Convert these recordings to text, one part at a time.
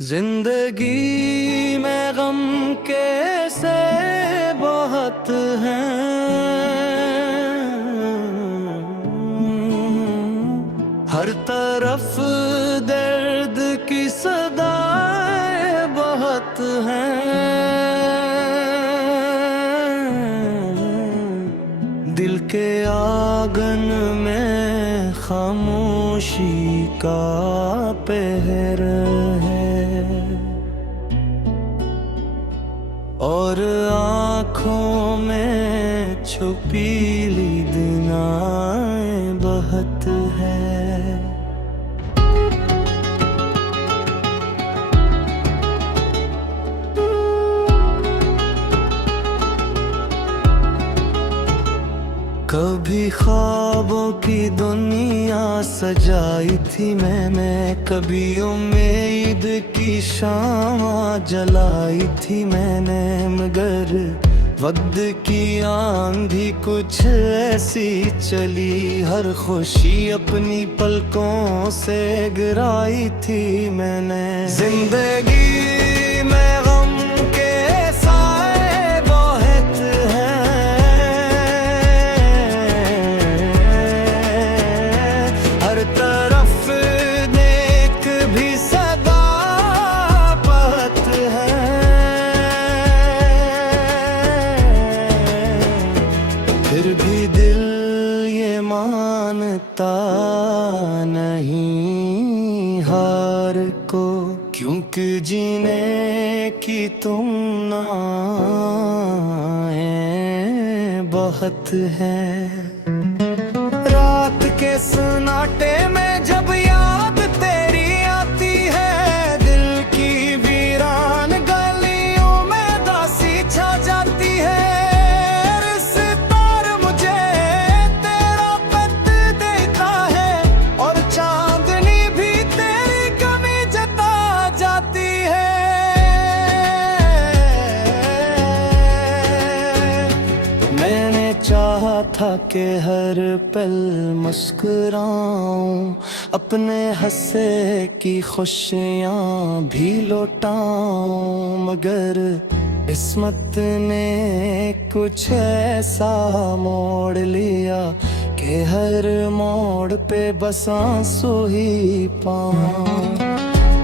जिंदगी में गम कैसे बहुत हैं, हर तरफ दर्द की सदाएं बहुत हैं। दिल के आंगन में खामोशी का पहर है और आँखों में छुपीली दिनाएं बहत है। कभी ख्वाबों की दुनिया सजाई थी मैंने, कभी उम्मीद की शामा जलाई थी मैंने, मगर वक्त की आंधी कुछ ऐसी चली, हर खुशी अपनी पलकों से गिराई थी मैंने। जिंदगी में गम के साए बहुत हैं, हर तरफ नेक भी सदा पत है, फिर भी दिल ये मानता नहीं हार को, क्योंकि जीने की तुम बहुत है। रात के सन्नाटे में जब याद तेरी आती है, दिल की वीरान गलियों में दासी छा जाती है। सितार मुझे तेरा पत देता है और चांदनी भी तेरी कमी जता जाती है। मैंने चाहा था कि हर पल मुस्कुराऊं, अपने हंसे की खुशियाँ भी लौटाऊं, मगर किस्मत ने कुछ ऐसा मोड़ लिया कि हर मोड़ पे बस आंसू ही पाऊं।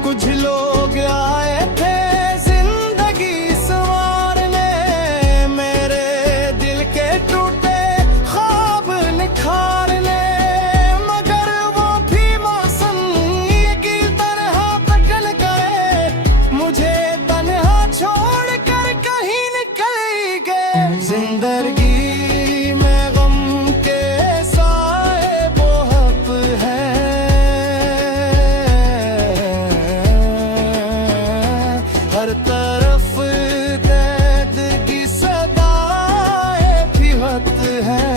कुछ लोग आए थे जिंदगी संवारने, मेरे दिल के टूटे ख्वाब निखारने, मगर वो भी मौसम की तरह बदल गए, मुझे तन्हा छोड़कर कहीं निकल गए। जिंदगी में गम के साए बहुत हैं, हर तरफ दर्द की सदाएं भी बहुत हैं,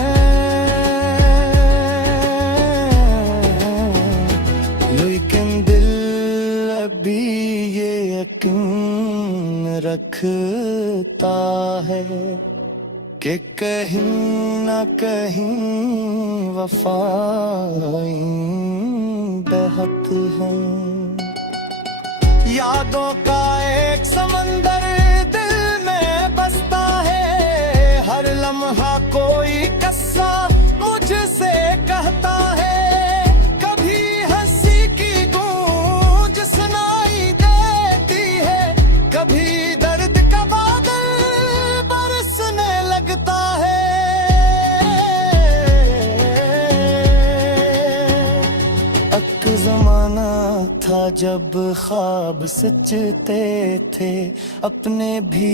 लेकिन दिल अभी ये यकीन रखता है कि कहीं न कहीं वफाएं बहत हैं। यादों का एक समंदर दिल में बसता है, हर लम्हा कोई किस्सा मुझसे कहता है। कभी हंसी की गूंज सुनाई देती है, कभी दर्द का बादल बरसने लगता है। अक जमाना था जब ख्वाब सचते थे, अपने भी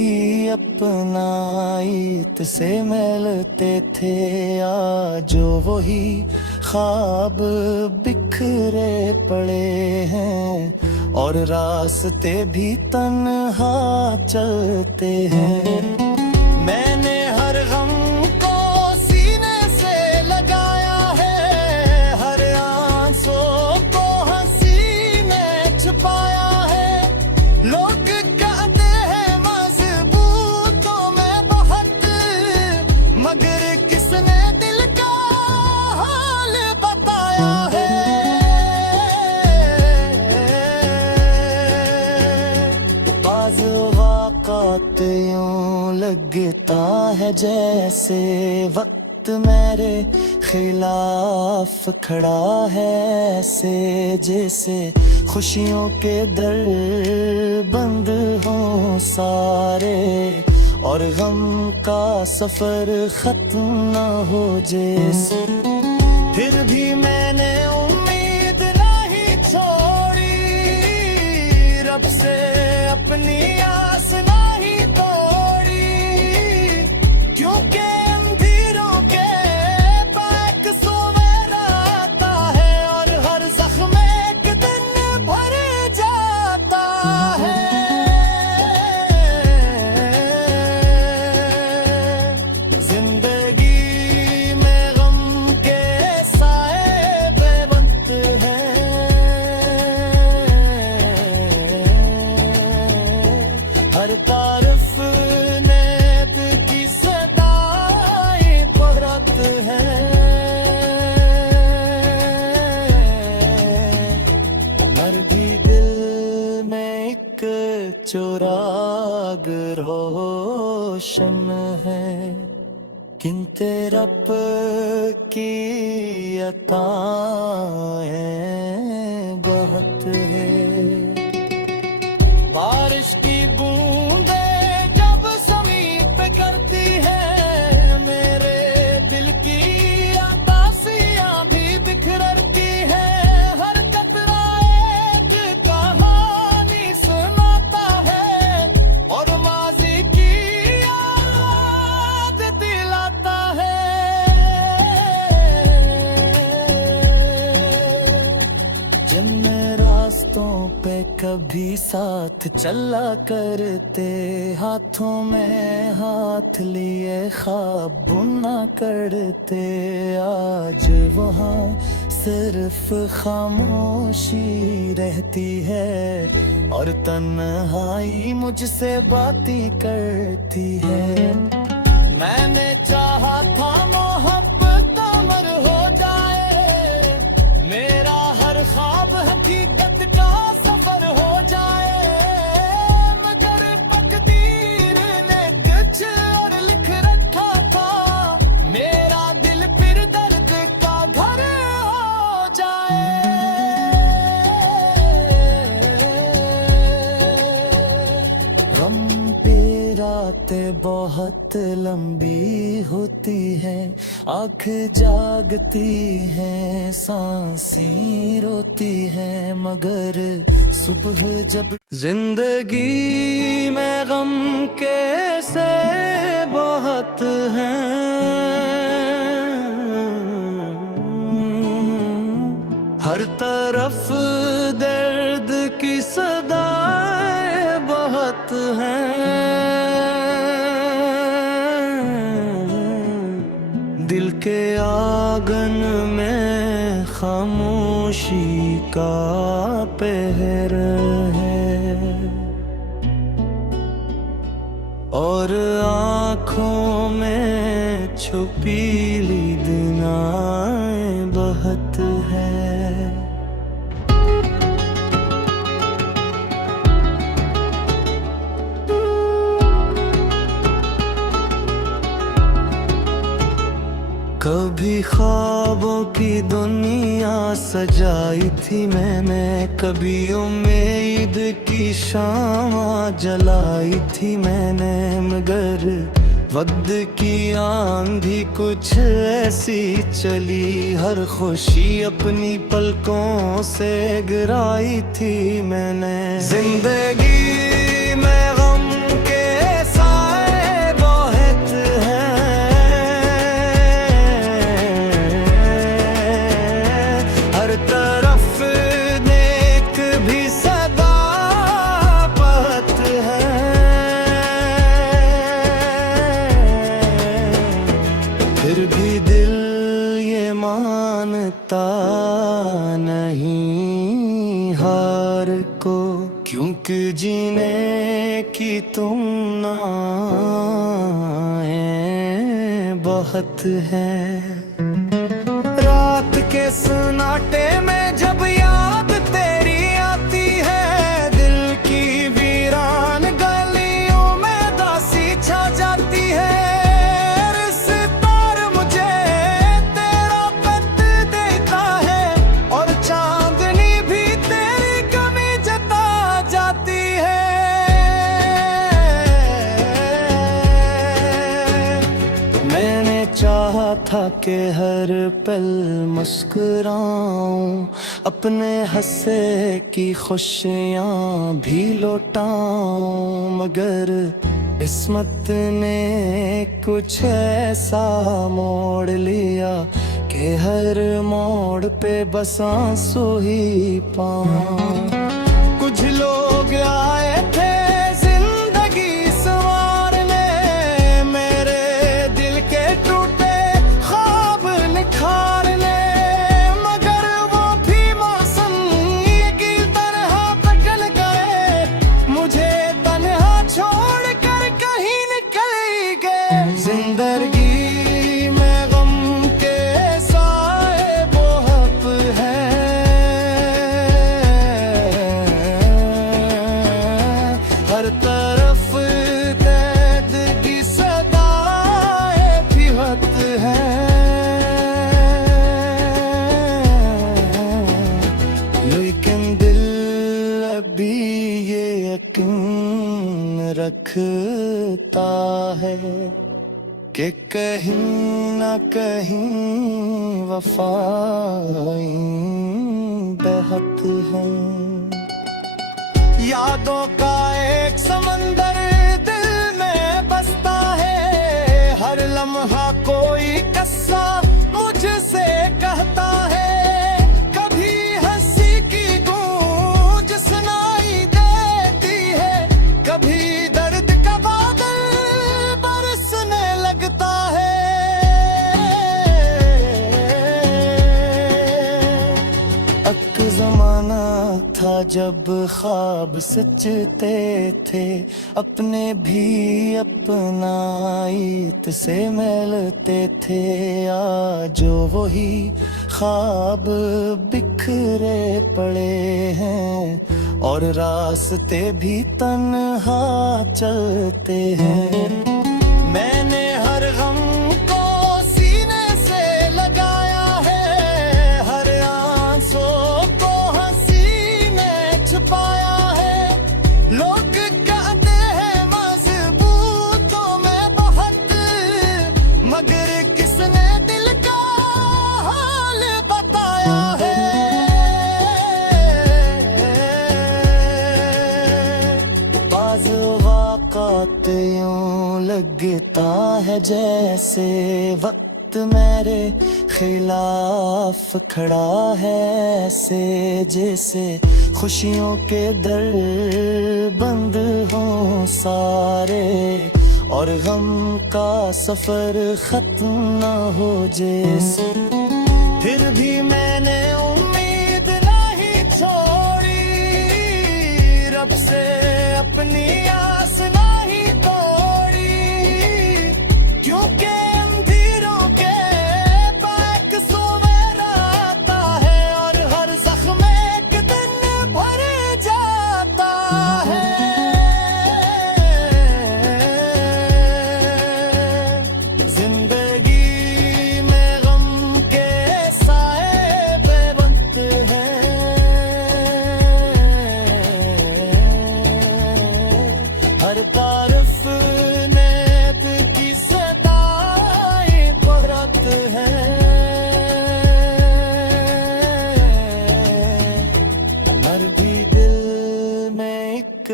अपनाइत से मिलते थे। आज जो वही ख्वाब बिखरे पड़े हैं और रास्ते भी तन्हा चलते हैं। मैंने हर गम को सीने से लगाया है, हर आंसू को हंसी में छुपाया है। लोग कहते हैं मजबूतों में बहुत, मगर किसने दिल का हाल बताया है। साथ यूं लगता है जैसे वक्त मेरे खिलाफ खड़ा है, ऐसे जैसे खुशियों के दर बंद हों सारे और गम का सफर खत्म ना हो जैसे। फिर भी मैंने उम्मीद नहीं छोड़ी, रब से अपनी आस नहीं तोड़ी, क्योंकि अंधेरों के बैक सवेरा आता है और हर जख्म एक दिन भर जाता है। हर तरफ नेत की सदाएं परत है, हर भी दिल में एक चुराग रोशन है, किंतु रब की अताएं बहुत है। बारिश की बूंदे जब ज़मीन पे करती है, मेरे दिल की आबासियां भी बिखरती है, हर कतरा एक कहानी सुनाता है और माजी की याद दिलाता है। जिन रास्तों पे कभी साथ चला करते, हाथों में हाथ लिए ख्वाब बुना करते, आज वहाँ सिर्फ खामोशी रहती है और तन्हाई मुझसे बातें करती है। मैंने चाहा था मोहब्बत अमर हो जाए, मेरा हर ख्वाब हकीकत का सफर हो जाए, मगर तकदीर ने कुछ और लिख रखा था, मेरा दिल फिर दर्द का घर हो जाए। गम पे रातें बहुत लंबी होती है, आँख जागती है, सांसें रोती है, मगर सुबह जब जिंदगी में गम कैसे बहुत हैं, हर तरफ दर्द की सदाएं बहुत हैं, दिल के आंगन में खामोशी का पहर है और आँखों में छुपीली दिनाएं बहुत है। कभी ख्वाबों की दुनिया सजाई थी मैंने, कभी उम्मीद की शामा जलाई थी मैंने, मगर वक्त की आंधी कुछ ऐसी चली, हर खुशी अपनी पलकों से गिराई थी मैंने। जिंदगी में गम के साए बहुत हर तरफ नेक भी सदाकत है, फिर भी दिल ये मानता नहीं हार को, क्योंकि जीने की तुम नाएं बहुत है। रात के सन्नाटे में जब याद तेरी आती है, दिल की वीरान गलियों में था कि हर पल मुस्कुराऊं, अपने हंसे की खुशियाँ भी लौटाऊं, मगर किस्मत ने कुछ ऐसा मोड़ लिया कि हर मोड़ पे बस आंसू ही पाऊं। कुछ लोग आए थे जिंदगी संवारने, मेरे दिल के टूटे ख्वाब निखारने, मगर वो भी मौसम की तरह बदल गए, मुझे तन्हा छोड़ कर कहीं निकल गए। जिंदगी में गम के साए बहुत हैं, हर तरफ दर्द की सदाएं भी होत हैं, लेकिन दिल अभी ये यकीन रखता है कि कहीं ना कहीं वफाएं बहत हैं। यादों का एक समंदर दिल में बसता है, हर लम्हा कोई किस्सा मुझसे कहता है, कभी हंसी की गूंज सुनाई देती है, कभी दर्द का बादल बरसने लगता है। अक जमाना था जब ख्वाब सचते थे, अपने भी अपनाइत से मिलते थे, आज वही ख्वाब बिखरे पड़े हैं और रास्ते भी तन्हा चलते हैं। मैंने हर गम को सीने से लगाया है, हर आंसू को हंसी ने छुपाया है, लोग कहते हैं मजबूतों में बहुत, मगर किसने दिल का हाल बताया है। बाज़ औक़ात यूं लगता है जैसे वक्त मेरे खिलाफ खड़ा है, ऐसे जैसे खुशियों के दर बंद हों सारे और गम का सफर खत्म न हो जैसे। फिर भी मैंने उम्मीद नहीं छोड़ी, रब से अपनी आस नहीं तोड़ी, क्योंकि अंधेरों के बैक सवेरा आता है और हर जख्म एक दिन भर जाता है। जिंदगी में गम के साए बेबंद हैं, हर तरफ नेत की सदाएं पुरत हैं, मर भी दिल में एक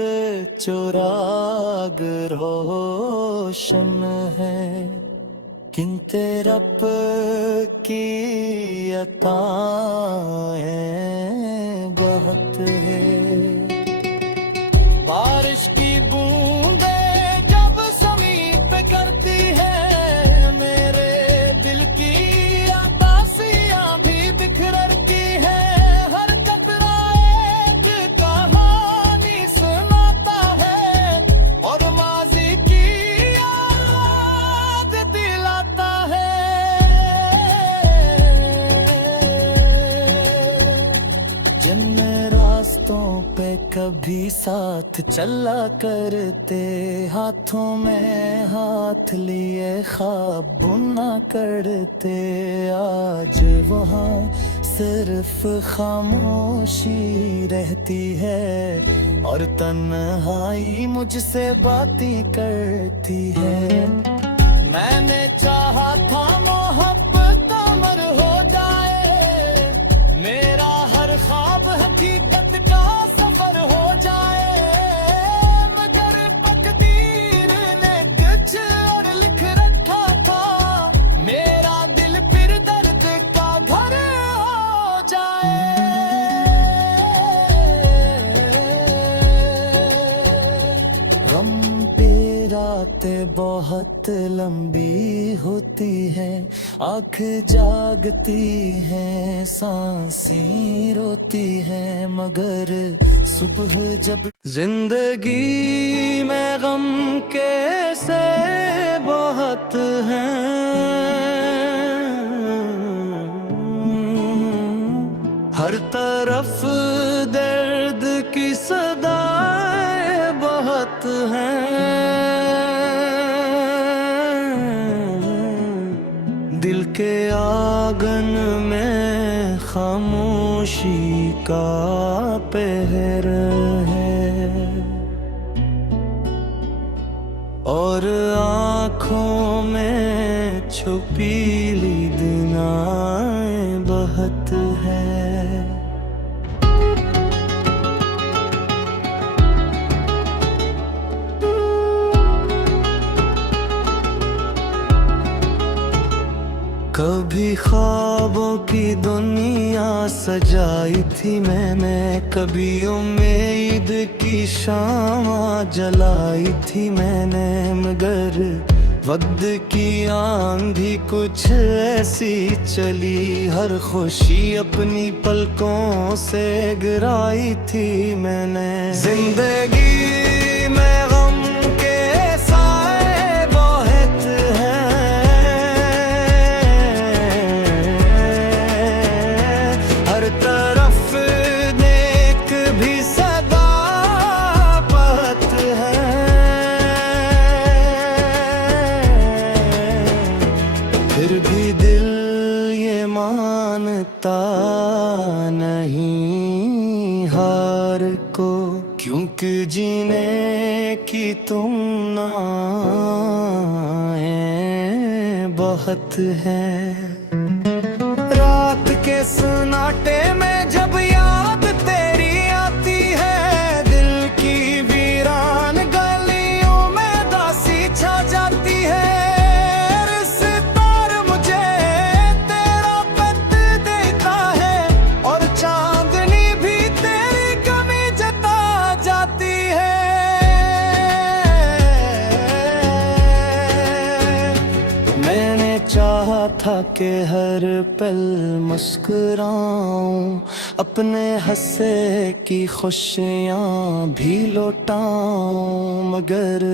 चिराग रोशन है, किंतु रब की अताएं बहुत है। बारिश की बूंदे जब ज़मीन पे करती है, मेरे दिल की उदासियां भी बिखरती है, हर कतरा एक कहानी सुनाता है और माजी की याद दिलाता है। जिन रास्तों पे कभी साथ चला करते, हाथों में हाथ लिए ख्वाब बुना करते, आज वहाँ सिर्फ खामोशी रहती है और तन्हाई मुझसे बातें करती है। मैंने चाहा था मोहब्बत हकीकत का सफर हो जाए, मगर तकदीर ने कुछ और लिख रखा था, मेरा दिल फिर दर्द का घर हो जाए। गम पे रातें बहुत लंबी होती है, आँख जागती है, सांसें रोती है, मगर सुबह जब जिंदगी में गम कैसे बहुत हैं, हर तरफ दर्द की सदाएं बहुत हैं, दिल के आंगन में खामोशी का पहर है, और आँखों में छुपीली दिनाएं बहत है। कभी ख्वाबों की दुनिया सजाई थी मैंने, कभी उम्मीद की शामा जलाई थी मैंने, मगर वक्त की आंधी कुछ ऐसी चली, हर खुशी अपनी पलकों से गिराई थी मैंने। जिंदगी में गम के साए बहुत तरफ नेक भी सदा पत है, फिर भी दिल ये मानता नहीं हार को, क्योंकि जीने की तुम बहुत है। रात के सन्नाटे में जब याद तेरी आती है, दिल की वीरान गलियों में दासी छा जाती है, सितार मुझे तेरा पत देता है, और चांदनी भी तेरी कमी जता जाती है। मैंने चाहा था कि हर पल मुस्कुराऊं, अपने हंसे की खुशियाँ भी लौटाऊं, मगर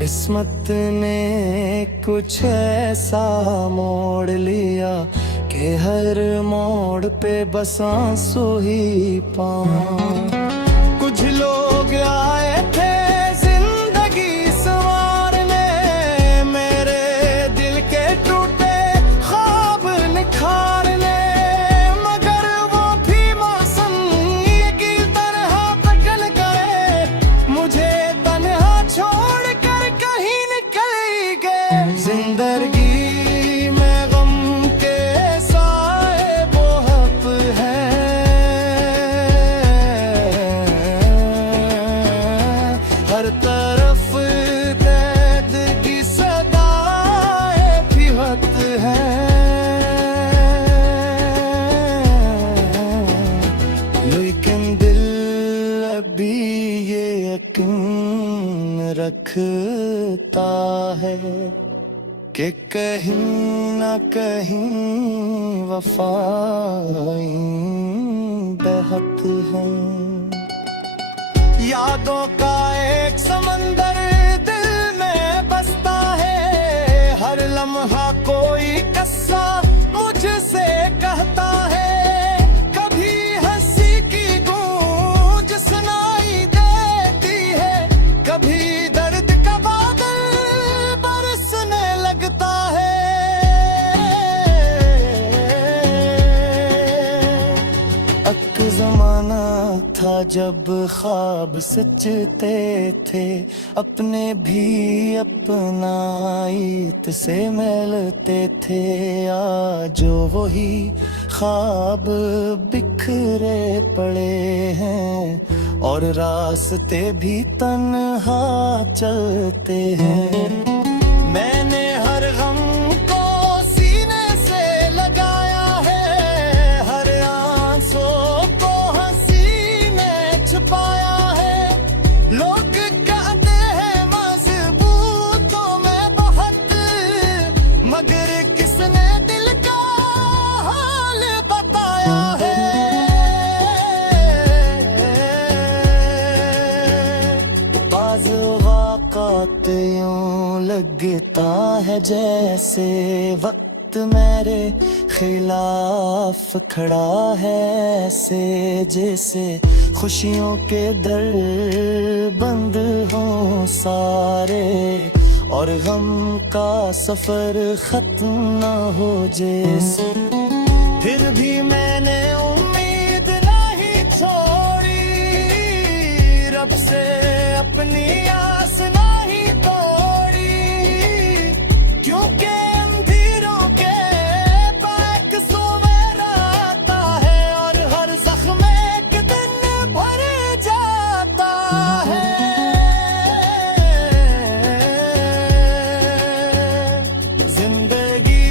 किस्मत ने कुछ ऐसा मोड़ लिया कि हर मोड़ पे बस आंसू ही पाऊं। कुछ लोग आए थे जिंदगी संवारने, मेरे दिल के टूटे ख्वाब निखारने, मगर वो भी मौसम की तरह बदल गए, मुझे तन्हा छोड़ कर कहीं निकल गए। जिंदगी में गम के साए बहुत हैं, हर तरफ दर्द की सदाएं भी बहुत हैं, लेकिन दिल अभी ये यकीन रखता है कि कहीं ना कहीं वफाई बहत है। यादों का एक समंदर दिल में बसता है, हर लम्हा कोई किस्सा मुझसे कहता है, कभी हंसी की गूंज सुनाई देती है, कभी दर्द का बादल बरसने लगता है। एक जमाना था जब ख्वाब सचते थे, अपने भी अपना ईत से मिलते थे। आज वही ख्वाब बिखरे पड़े हैं और रास्ते भी तन्हा चलते हैं। मैंने हर गम को सीने से लगाया है, हर आंसू को हंसी में छुपाया है। लोग कहते हैं मजबूतों में बहुत, मगर किसने दिल का हाल बताया है। बाज़ औक़ात यूं लगता है जैसे वक्त मेरे खिलाफ खड़ा है, ऐसे जैसे खुशियों के दर बंद हों सारे और गम का सफर खत्म न हो जैसे। फिर भी मैंने उम्मीद नहीं छोड़ी, रब से अपनी आस नहीं तोड़ी, क्योंकि अंधेरों के बैक सवेरा आता है और हर जख्म एक दिन भर जाता है। जिंदगी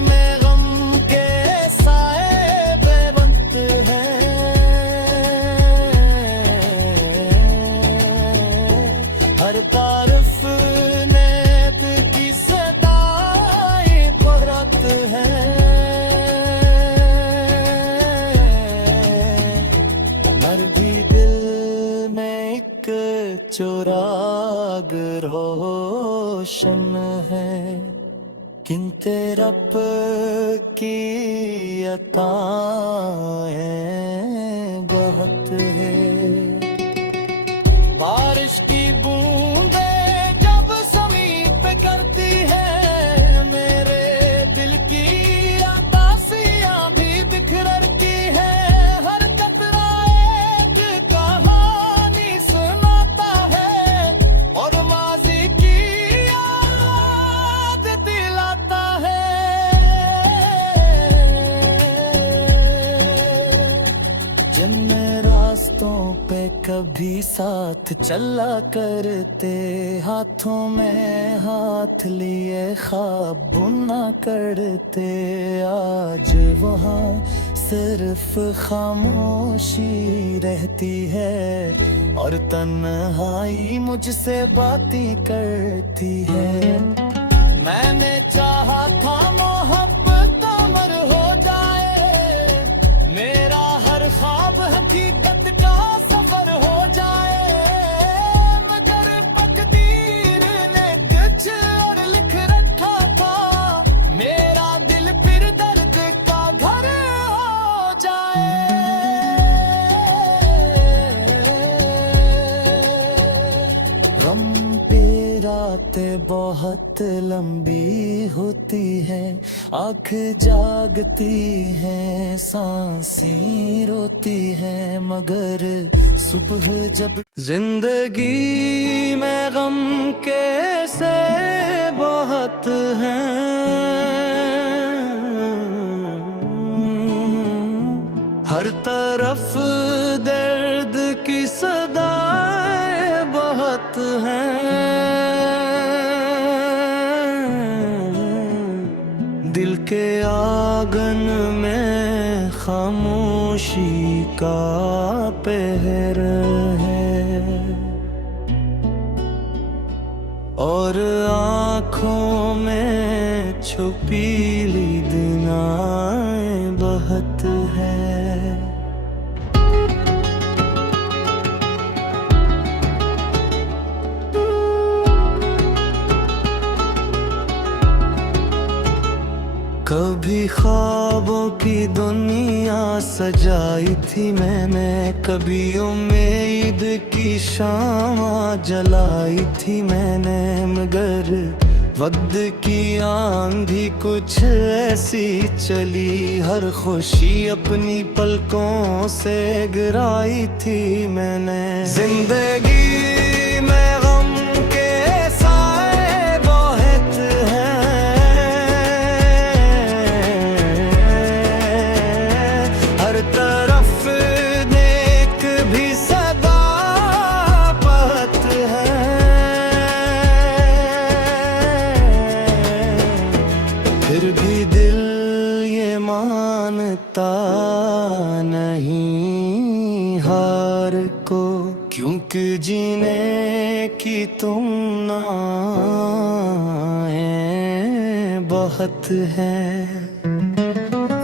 में गम के साए बेबंद हैं, हर तरफ नेत की सदाएं परत हैं। हर भी दिल में एक चिराग रोशन है, किंतु रब की अताएं बहुत है। बारिश की बूंदें जब ज़मीन पे करती है, मेरे दिल की उदासियां भी बिखरती है। हर कतरा एक कहानी सुनाता है और माज़ी की याद दिलाता है। जिन रास्तों पे कभी साथ चला करते, हाथों में हाथ लिए ख्वाब बुना करते, आज वहाँ सिर्फ खामोशी रहती है और तन्हाई मुझसे बातें करती है। मैंने चाहा था मोहब्बत अमर हो जाए, मेरा हर ख्वाब हकीकत का सफर हो जाए, मगर तकदीर ने कुछ और लिख रखा था, मेरा दिल फिर दर्द का घर हो जाए। गम पे रातें बहुत लंबी होती है, आँख जागती है, सांसें रोती है, मगर सुबह जब जिंदगी में गम कैसे बहुत हैं, हर तरफ दर्द की सदाएं बहुत हैं। दिल के आंगन में खामोशी का पहर है और आँखों में छुपीली दिनाएं बहुत है। कभी ख्वाबों की दुनिया सजाई थी मैंने, कभी उम्मीद की शामा जलाई थी मैंने, मगर वक्त की आंधी कुछ ऐसी चली, हर खुशी अपनी पलकों से गिराई थी मैंने। जिंदगी में गम के साए बहुत हैं, हर तरफ नेक भी सदा पत है। फिर भी दिल ये मानता नहीं हार को, क्योंकि जीने की तुम बहुत है।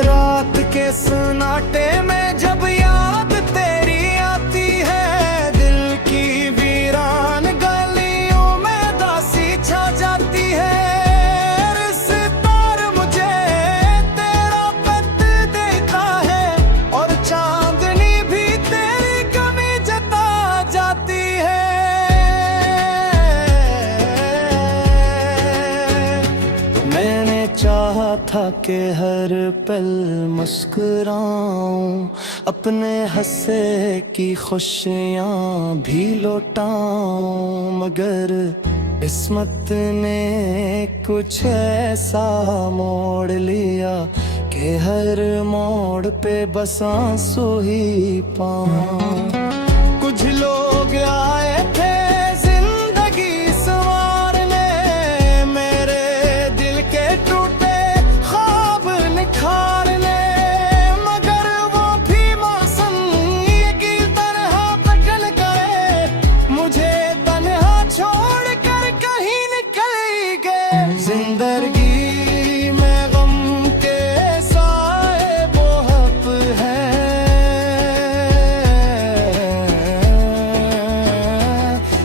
रात के सन्नाटे में जब याद तेरी आती है, दिल की वीरान गलियों में दासी छा जाती है। सितार मुझे तेरा पत देता है, और चांदनी भी तेरी कमी जता जाती है। मैंने चाहा था कि हर पल मुस्कुराऊं, अपने हंसे की खुशियाँ भी लौटाऊं, मगर किस्मत ने कुछ ऐसा मोड़ लिया कि हर मोड़ पे बस आंसू ही पाऊं। कुछ लोग आए थे जिंदगी संवारने, मेरे दिल के टूटे ख्वाब निखारने, मगर वो भी मौसम की तरह बदल गए, मुझे तन्हा छोड़कर कहीं निकल गए। जिंदगी में गम के साए बहुत हैं,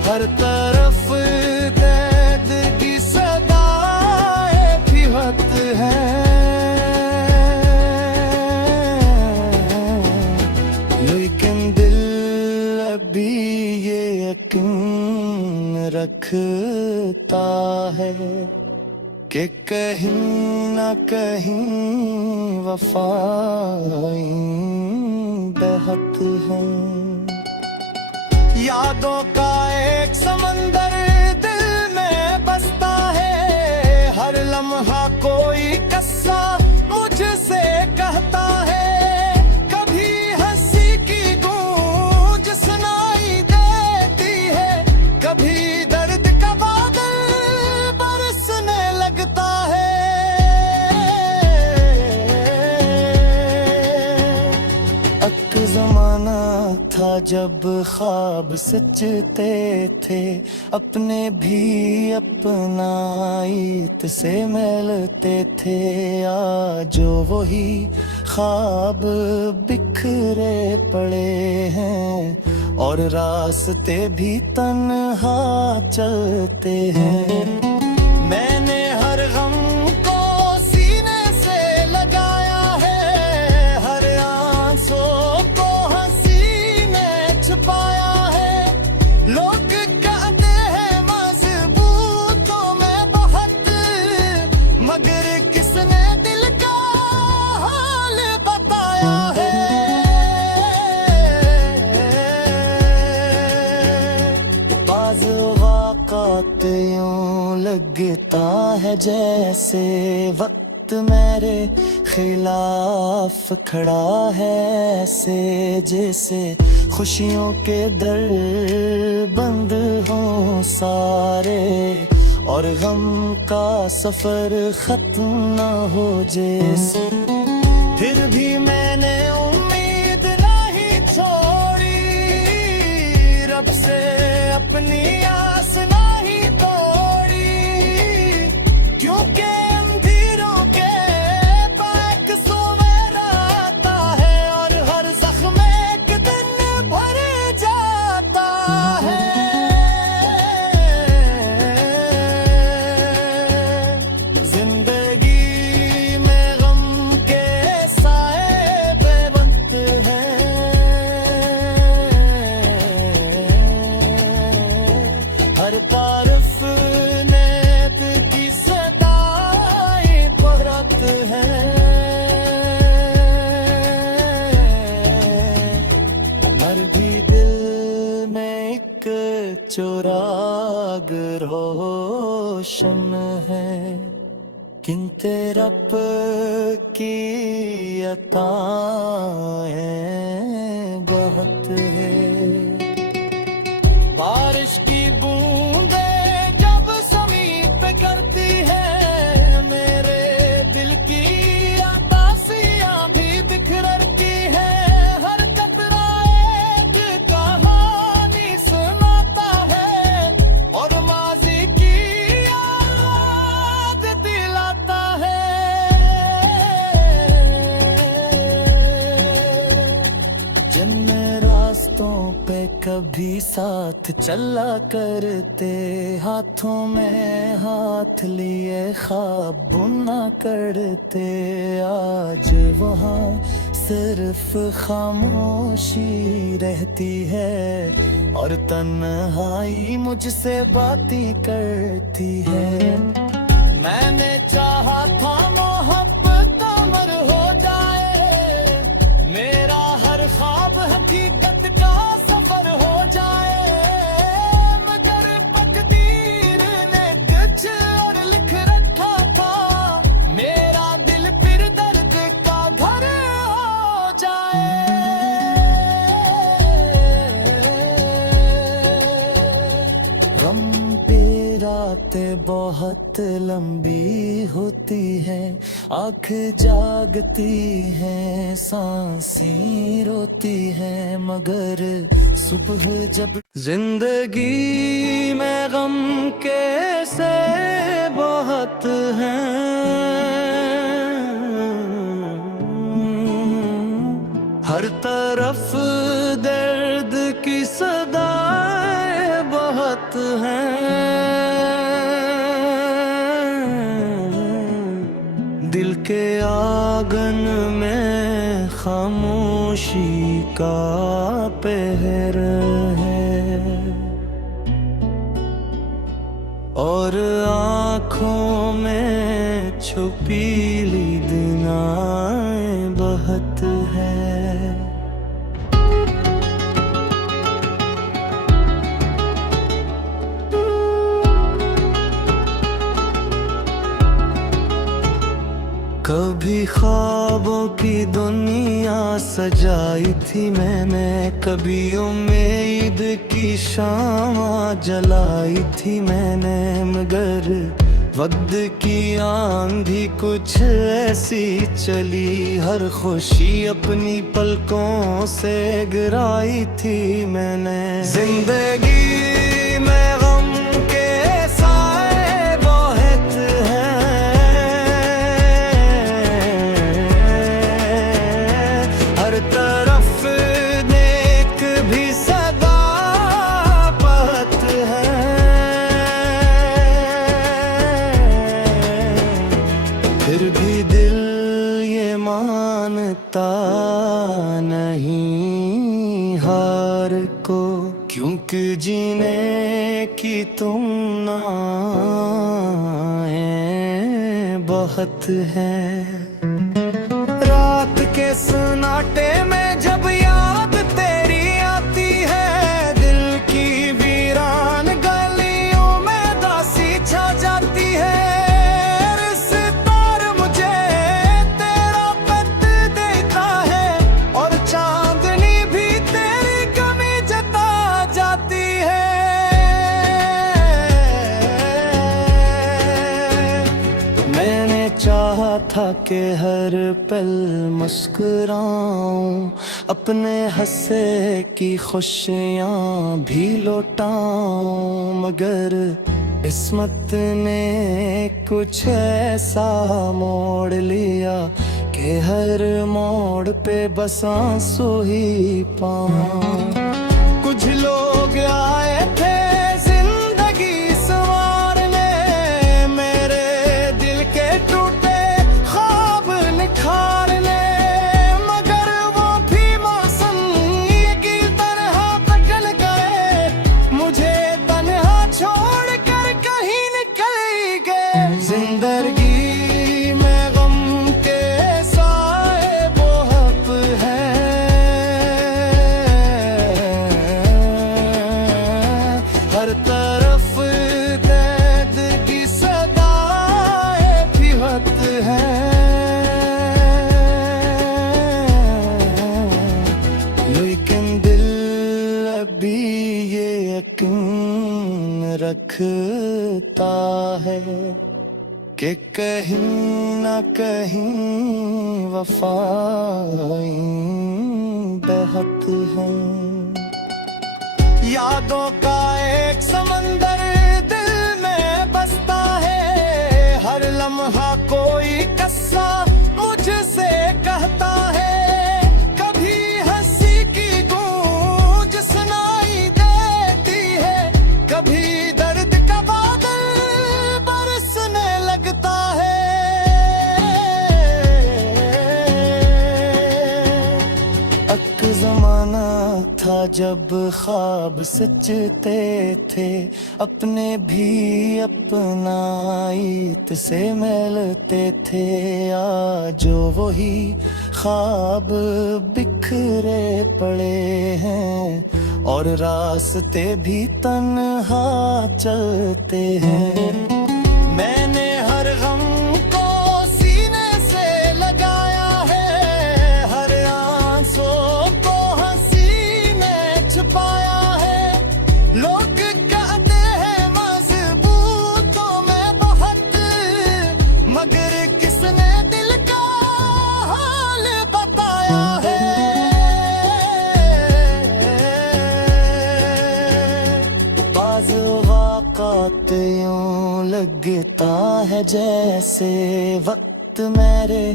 हर तरफ दर्द की सदाएं भी बहुत हैं। लेकिन दिल अभी ये यकीन रखता है कि कहीं ना कहीं वफाई बहत है। यादों का एक समंदर दिल में बसता है, हर लम्हा कोई किस्सा मुझसे कहता है। कभी हंसी की गूंज सुनाई देती है, कभी दर्द का बादल बरसने लगता है। अक जमाना था जब ख्वाब सचते थे, अपने भी अपनाइत से मिलते थे। आज वही ख्वाब बिखरे पड़े हैं, और रास्ते भी तन्हा चलते हैं। मैंने हर गम को सीने से लगाया है, हर आंसू को हंसी में छुपाया है। लोग कहते हैं मजबूतों में बहुत, मगर किसने दिल का हाल बताया है। बाज़ वाक़ात यूं लगता है जैसे वक्त मेरे खिलाफ खड़ा है, ऐसे जैसे खुशियों के दर बंद हों सारे, और गम का सफर खत्म ना हो जैसे। फिर भी मैंने उम्मीद नहीं छोड़ी, रब से अपनी आस नहीं तोड़ी, क्योंकि अंधेरों के बैक सवेरा आता है, और हर जख्म एक दिन भर जाता है। जिंदगी में गम के साए बेबंद हैं, हर तरफ नेत की चुराग रोशन है, किनते रब की अताएं बहुत है। बारिश की बूंदे जब ज़मीन पे करती है, मेरे दिल की उदासियां भी बिखरती है। हर कतरा एक कहानी सुनाता है और माजी की याद दिलाता है। जिन रास्तों पे कभी साथ चला करते, हाथों में हाथ लिए ख्वाब बुना करते, आज वहाँ सिर्फ खामोशी रहती है और तन्हाई मुझसे बातें करती है। मैंने चाहा था मोहब्बत अमर हो जाए, मेरा हर ख्वाब हकीकत का सफर हो जाए, मगर तकदीर ने कुछ और लिख रखा था, मेरा दिल फिर दर्द का घर हो जाए। गम पे रातें बहुत लंबी होती है, आँख जागती है, सांसें रोती है, मगर सुबह जब जिंदगी में गम कैसे बहुत हैं, हर तरफ दर्द की सदाएं बहुत हैं। दिल के आंगन में खामोशी का पहर है और आँखों में छुपी लीदनाएं बहुत है। कभी ख्वाबों की दुनिया सजाई थी मैंने, कभी उम्मीद की शामा जलाई थी मैंने, मगर वक्त की आंधी कुछ ऐसी चली, हर खुशी अपनी पलकों से गिराई थी मैंने। जिंदगी में गम के साए बहुत तरफ नेक भी सदाकत है, फिर भी दिल ये मानता नहीं हार को, क्योंकि जीने की तुमनाएं बहुत है। रात के सन्नाटे में जब याद तेरी आती है, दिल की वीरान गलियों में दासी छा जाती है। रिश्तेदार मुझे तेरा पत देता है और चांदनी भी तेरी कमी जता जाती है। मैंने चाहा था कि हर पल मुस्कुराऊं, अपने हंसे की खुशियाँ भी लौटाऊं, मगर किस्मत ने कुछ ऐसा मोड़ लिया कि हर मोड़ पे बस आंसू ही पाऊं। कुछ लोग आए थे जिंदगी संवारने, मेरे दिल के टूटे ख्वाब निखारने, मगर वो भी मौसम की तरह बदल गए, मुझे तन्हा छोड़कर कहीं निकल गए। जिंदगी में गम के साए बहुत हैं, तरफ कैद की सदाएं भी हत हैं, लेकिन दिल अभी ये यकीन रखता है कि कहीं ना कहीं वफाएं बहत हैं। यादों का एक समंदर दिल में बसता है, हर लम्हा कोई किस्सा मुझसे कहता है। कभी हंसी की गूंज सुनाई देती है, कभी दर्द का बादल बरसने लगता है। अक जमाना था जब ख्वाब सचते थे, अपने भी अपनाइत से मिलते थे। आज वही ख्वाब बिखरे पड़े हैं और रास्ते भी तन्हा चलते हैं। मैंने हर गम को सीने से लगाया है, हर आंसू को हंसी में छुपाया है। लोग कहते हैं मजबूतों में बहुत, मगर किसने दिल का हाल बताया है। बाज़ औक़ात यूं लगता है जैसे वक्त मेरे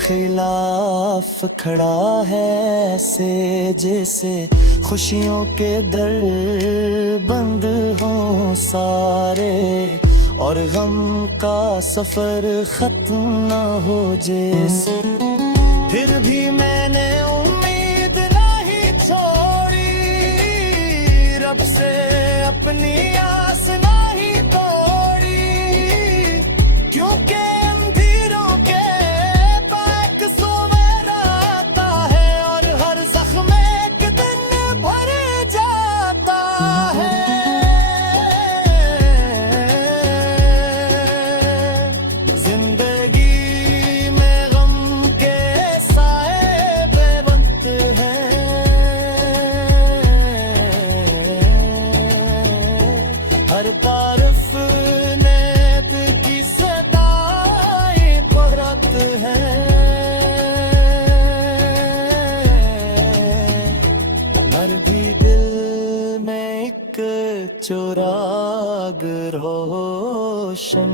खिलाफ खड़ा है, ऐसे जैसे खुशियों के दर बंद हों सारे और गम का सफर खत्म न हो जैसे। फिर भी मैंने उम्मीद नहीं छोड़ी, रब से अपनी आस नहीं तोड़ी, क्योंकि अंधेरों के बाक्सों में आता है और हर जख्म एक दिन भर जाता है। जिंदगी में गम के साए बेबंद हैं, हर तरफ नेत की सदाएं परत हैं। मर भी दिल में एक चुराग रोशन